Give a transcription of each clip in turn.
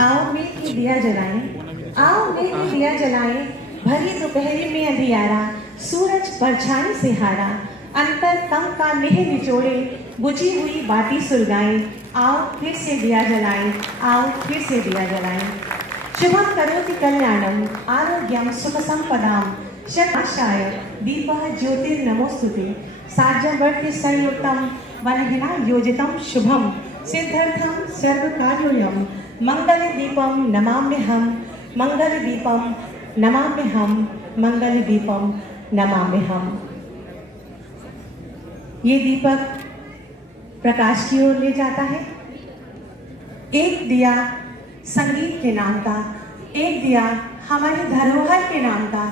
आओ मिलके दिया जलाएं, आओ मिलके दिया जलाएं, भरी दोपहरी में अंधियारा, सूरज परछाई से हारा, अंतर तम का नेह निचोड़े, बुझी हुई बाती सुलगाएं, आओ फिर से दिया जलाएं, आओ फिर से दिया जलाएं। शुभम करोति कल्याणम, आरोग्यम सुख संपदाम, शताशाय दीपः ज्योतिर्नमोस्तुते, साज्यवर्ति संयुक्तम वनहिना योजितम शुभम, सिद्धर्थम सर्वकार्योयम, मंगल दीपम नमाम्यहम, मंगल दीपम नमाम्यहम, मंगल दीपम नमाम्यहम। ये दीपक प्रकाश की ओर ले जाता है। एक दिया संगीत के नाम का, एक दिया हमारी धरोहर के नाम का,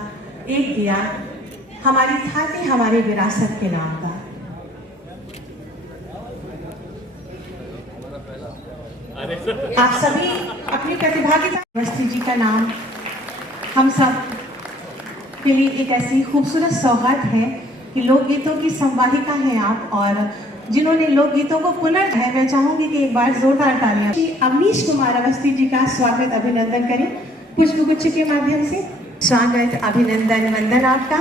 एक दिया हमारी थाती हमारी विरासत के नाम का। आप सभी अपनी प्रतिभागिता, अवस्थी जी का नाम हम सब के लिए एक ऐसी खूबसूरत सौगात है कि लोकगीतों की संवादिका हैं आप, और जिन्होंने लोकगीतों को पुनर्जन्म, मैं चाहूंगी कि एक बार जोरदार तालियां श्री अवनीश कुमार अवस्थी जी का स्वागत अभिनंदन करें पुष्पगुच्छ के माध्यम से। स्वागत अभिनंदन वंदन आपका।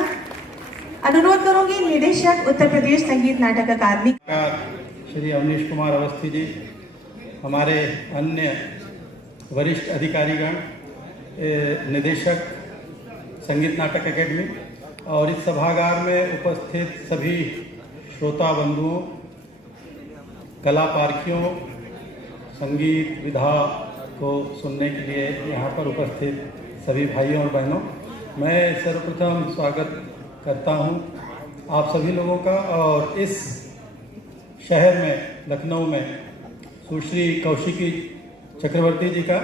अनुरोध करूंगी निदेशक उत्तर प्रदेश संगीत नाटक अकादमी श्री अवनीश कुमार अवस्थी जी, हमारे अन्य वरिष्ठ अधिकारीगण, निदेशक संगीत नाटक अकेडमी और इस सभागार में उपस्थित सभी श्रोता बंधुओं, कला पारखियों, संगीत विधा को सुनने के लिए यहाँ पर उपस्थित सभी भाइयों और बहनों, मैं सर्वप्रथम स्वागत करता हूँ आप सभी लोगों का। और इस शहर में, लखनऊ में, सुश्री कौशिकी चक्रवर्ती जी का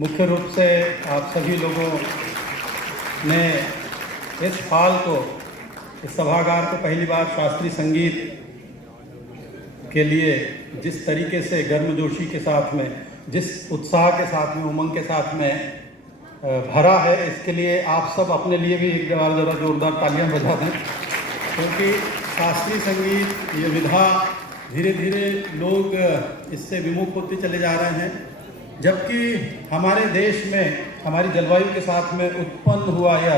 मुख्य रूप से आप सभी लोगों ने इस हॉल को, इस सभागार को पहली बार शास्त्रीय संगीत के लिए जिस तरीके से गर्मजोशी के साथ में, जिस उत्साह के साथ में, उमंग के साथ में भरा है, इसके लिए आप सब अपने लिए भी एक बार ज़रा जोरदार तालियां बजा दें, क्योंकि शास्त्रीय संगीत ये विधा धीरे धीरे लोग इससे विमुख होते चले जा रहे हैं, जबकि हमारे देश में हमारी जलवायु के साथ में उत्पन्न हुआ यह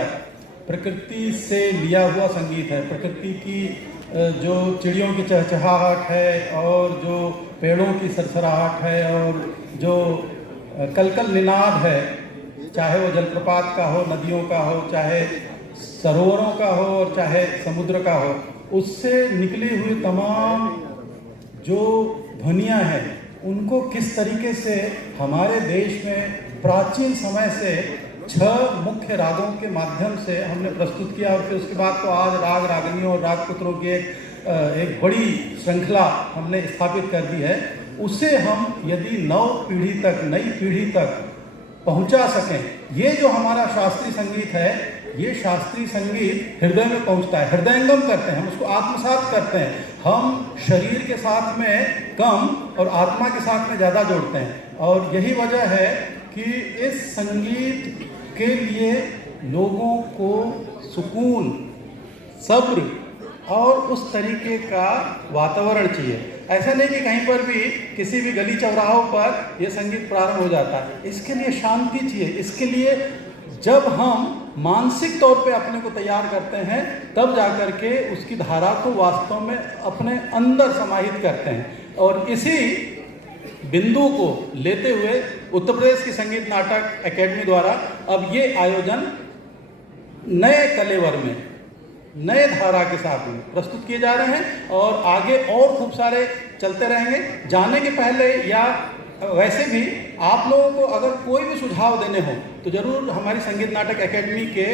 प्रकृति से लिया हुआ संगीत है। प्रकृति की जो चिड़ियों की चहचहाहट है और जो पेड़ों की सरसराहट है और जो कलकल निनाद है, चाहे वो जलप्रपात का हो, नदियों का हो, चाहे सरोवरों का हो और चाहे समुद्र का हो, उससे निकली हुई तमाम जो ध्वनियाँ हैं, उनको किस तरीके से हमारे देश में प्राचीन समय से 6 मुख्य रागों के माध्यम से हमने प्रस्तुत किया, और फिर उसके बाद तो आज राग रागनियों और रागपुत्रों की एक बड़ी श्रृंखला हमने स्थापित कर दी है। उसे हम यदि नई पीढ़ी तक पहुंचा सकें, ये जो हमारा शास्त्रीय संगीत है, ये शास्त्रीय संगीत हृदय में पहुंचता है, हृदयंगम करते हैं, हम उसको आत्मसात करते हैं। हम शरीर के साथ में कम और आत्मा के साथ में ज़्यादा जोड़ते हैं, और यही वजह है कि इस संगीत के लिए लोगों को सुकून, सब्र और उस तरीके का वातावरण चाहिए। ऐसा नहीं कि कहीं पर भी किसी भी गली चौराहों पर यह संगीत प्रारंभ हो जाता है। इसके लिए शांति चाहिए। इसके लिए जब हम मानसिक तौर पे अपने को तैयार करते हैं, तब जाकर के उसकी धारा को वास्तव में अपने अंदर समाहित करते हैं। और इसी बिंदु को लेते हुए उत्तर प्रदेश की संगीत नाटक अकेडमी द्वारा अब ये आयोजन नए कलेवर में, नए धारा के साथ में प्रस्तुत किए जा रहे हैं, और आगे और खूब सारे चलते रहेंगे। जाने के पहले या वैसे भी आप लोगों को अगर कोई भी सुझाव देने हो तो ज़रूर हमारी संगीत नाटक अकेडमी के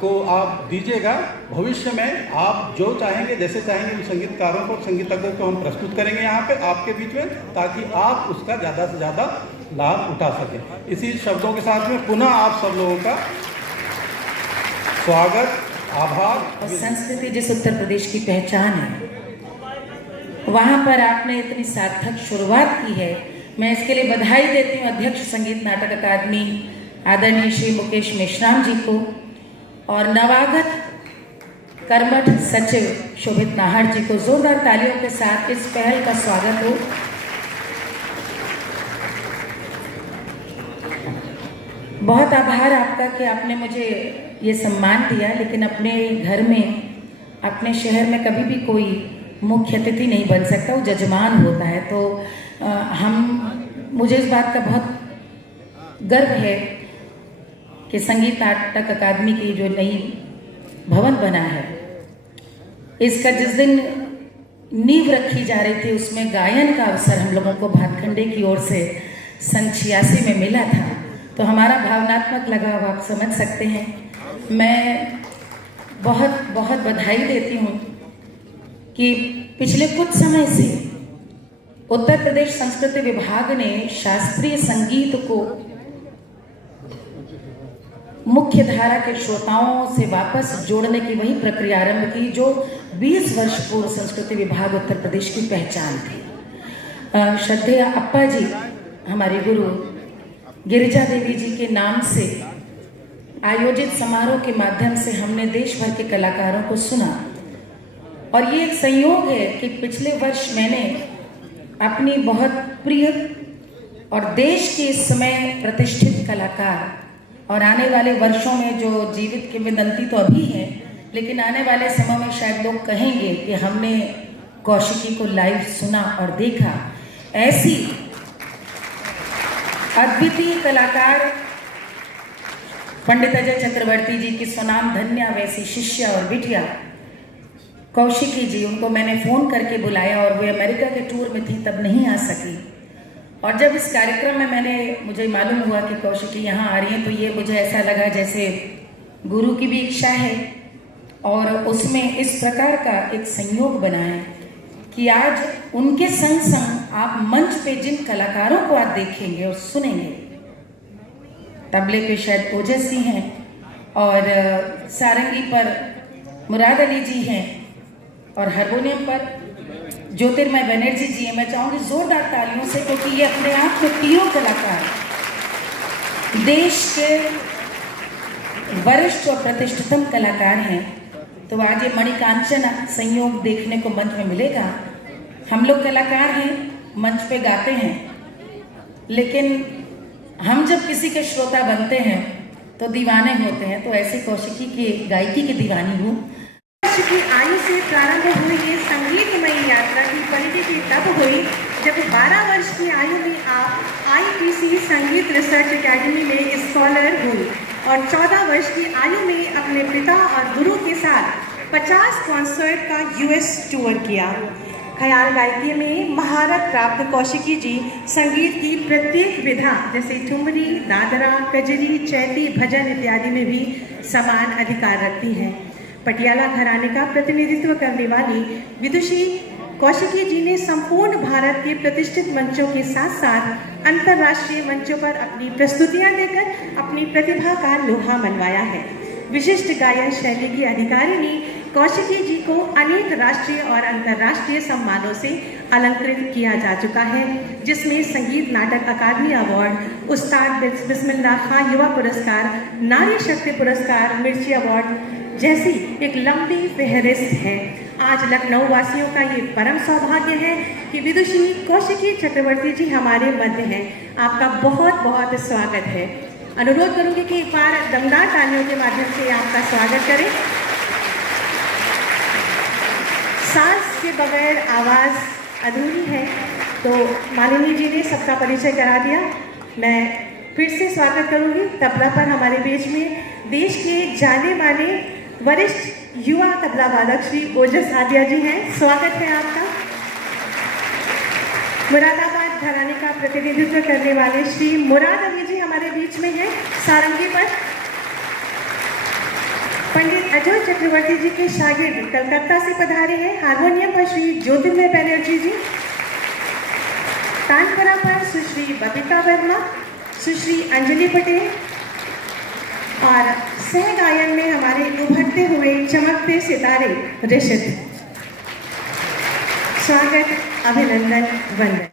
को आप दीजिएगा। भविष्य में आप जो चाहेंगे, जैसे चाहेंगे, उन संगीतकारों को, संगीतज्ञों को हम प्रस्तुत करेंगे यहाँ पे आपके बीच में, ताकि आप उसका ज़्यादा से ज़्यादा लाभ उठा सकें। इसी शब्दों के साथ में पुनः आप सब लोगों का स्वागत, आभार। संस्कृति जिस उत्तर प्रदेश की पहचान है, वहाँ पर आपने इतनी सार्थक शुरुआत की है, मैं इसके लिए बधाई देती हूँ अध्यक्ष संगीत नाटक अकादमी आदरणीय श्री मुकेश मेश्राम जी को, और नवागत कर्मठ सचिव शोभित नाहर जी को जोरदार तालियों के साथ इस पहल का स्वागत हो। बहुत आभार आपका कि आपने मुझे ये सम्मान दिया, लेकिन अपने घर में, अपने शहर में कभी भी कोई मुख्य अतिथि नहीं बन सकता, वो जजमान होता है। तो मुझे इस बात का बहुत गर्व है कि संगीत नाटक अकादमी की जो नई भवन बना है, इसका जिस दिन नींव रखी जा रही थी उसमें गायन का अवसर हम लोगों को भातखंडे की ओर से सन 86 में मिला था। तो हमारा भावनात्मक लगाव आप समझ सकते हैं। मैं बहुत बहुत बधाई देती हूँ कि पिछले कुछ समय से उत्तर प्रदेश संस्कृति विभाग ने शास्त्रीय संगीत को मुख्य धारा के श्रोताओं से वापस जोड़ने की वही प्रक्रिया आरंभ की जो 20 वर्ष पूर्व संस्कृति विभाग उत्तर प्रदेश की पहचान थी। श्रद्धेय अप्पा जी, हमारे गुरु गिरिजा देवी जी के नाम से आयोजित समारोह के माध्यम से हमने देश भर के कलाकारों को सुना। और ये एक संयोग है कि पिछले वर्ष मैंने अपनी बहुत प्रिय और देश के इस समय प्रतिष्ठित कलाकार, और आने वाले वर्षों में जो जीवित किंवदंती तो अभी है, लेकिन आने वाले समय में शायद लोग कहेंगे कि हमने कौशिकी को लाइव सुना और देखा, ऐसी अद्वितीय कलाकार पंडित अजय चक्रवर्ती जी की स्वनाम धन्या वैसी शिष्या और बिटिया कौशिकी जी, उनको मैंने फ़ोन करके बुलाया और वे अमेरिका के टूर में थी, तब नहीं आ सकी। और जब इस कार्यक्रम में मुझे मालूम हुआ कि कौशिकी यहाँ आ रही हैं, तो ये मुझे ऐसा लगा जैसे गुरु की भी इच्छा है और उसमें इस प्रकार का एक संयोग बना है कि आज उनके संग संग आप मंच पे जिन कलाकारों को आप देखेंगे और सुनेंगे, तबले पे शायद ओजस जी हैं और सारंगी पर मुराद अली जी हैं और हारमोनियम पर ज्योतिर्मय बनर्जी जी हैं। मैं चाहूँगी जोरदार तालियों से, क्योंकि ये अपने आप में तीनों कलाकार देश के वरिष्ठ और प्रतिष्ठितम कलाकार हैं। तो आज ये मणिकांचन संयोग देखने को मंच में मिलेगा। हम लोग कलाकार हैं, मंच पे गाते हैं, लेकिन हम जब किसी के श्रोता बनते हैं तो दीवाने होते हैं। तो ऐसे कौशिकी की गायकी की दीवानी हूँ। की आयु से प्रारंभ हुई ये संगीतमयी यात्रा की परिणति तब हुई जब 12 वर्ष की आयु में आप ITC संगीत रिसर्च एकेडमी में स्कॉलर हुई और 14 वर्ष की आयु में अपने पिता और गुरु के साथ 50 कॉन्सर्ट का US टूर किया। ख्याल गायकी में महारत प्राप्त कौशिकी जी संगीत की प्रत्येक विधा जैसे ठुमरी, दादरा, कजरी, चैती, भजन इत्यादि में भी समान अधिकार रखती हैं। पटियाला घराने का प्रतिनिधित्व करने वाली विदुषी कौशिकी जी ने संपूर्ण भारत के प्रतिष्ठित मंचों के साथ साथ अंतर्राष्ट्रीय मंचों पर अपनी प्रस्तुतियां देकर अपनी प्रतिभा का लोहा मनवाया है। विशिष्ट गायन शैली की अधिकारिणी कौशिकी जी को अनेक राष्ट्रीय और अंतर्राष्ट्रीय सम्मानों से अलंकृत किया जा चुका है, जिसमें संगीत नाटक अकादमी अवार्ड, उस्ताद बिस्मिल्लाह खां युवा पुरस्कार, नारी शक्ति पुरस्कार, मिर्ची अवार्ड जैसी एक लंबी फहरिस्त है। आज लखनऊ वासियों का ये परम सौभाग्य है कि विदुषी कौशिकी चक्रवर्ती जी हमारे मध्य हैं। आपका बहुत बहुत स्वागत है। अनुरोध करूंगी कि एक बार दमदार तालियों के माध्यम से आपका स्वागत करें। सांस के बगैर आवाज़ अधूरी है, तो मालिनी जी ने सबका परिचय करा दिया। मैं फिर से स्वागत करूंगी। तबला पर हमारे बीच में देश के जाने माने वरिष्ठ युवा तबला वादक श्री ओजस आदिया जी हैं। स्वागत है आपका। मुरादाबाद घराने का प्रतिनिधित्व करने वाले श्री मुराद अली जी हमारे बीच में हैं सारंगी पर। पंडित अजय चक्रवर्ती जी के शागिर्द कलकत्ता से पधारे हैं हारमोनियम पर श्री ज्योतिर्मय बनर्जी जी, तानपुरा पर सुश्री बबीता वर्मा, सुश्री अंजलि पटेल और सह गायन में हमारे उभरते हुए चमकते सितारे ऋषित। स्वागत, अभिनंदन, वंदन।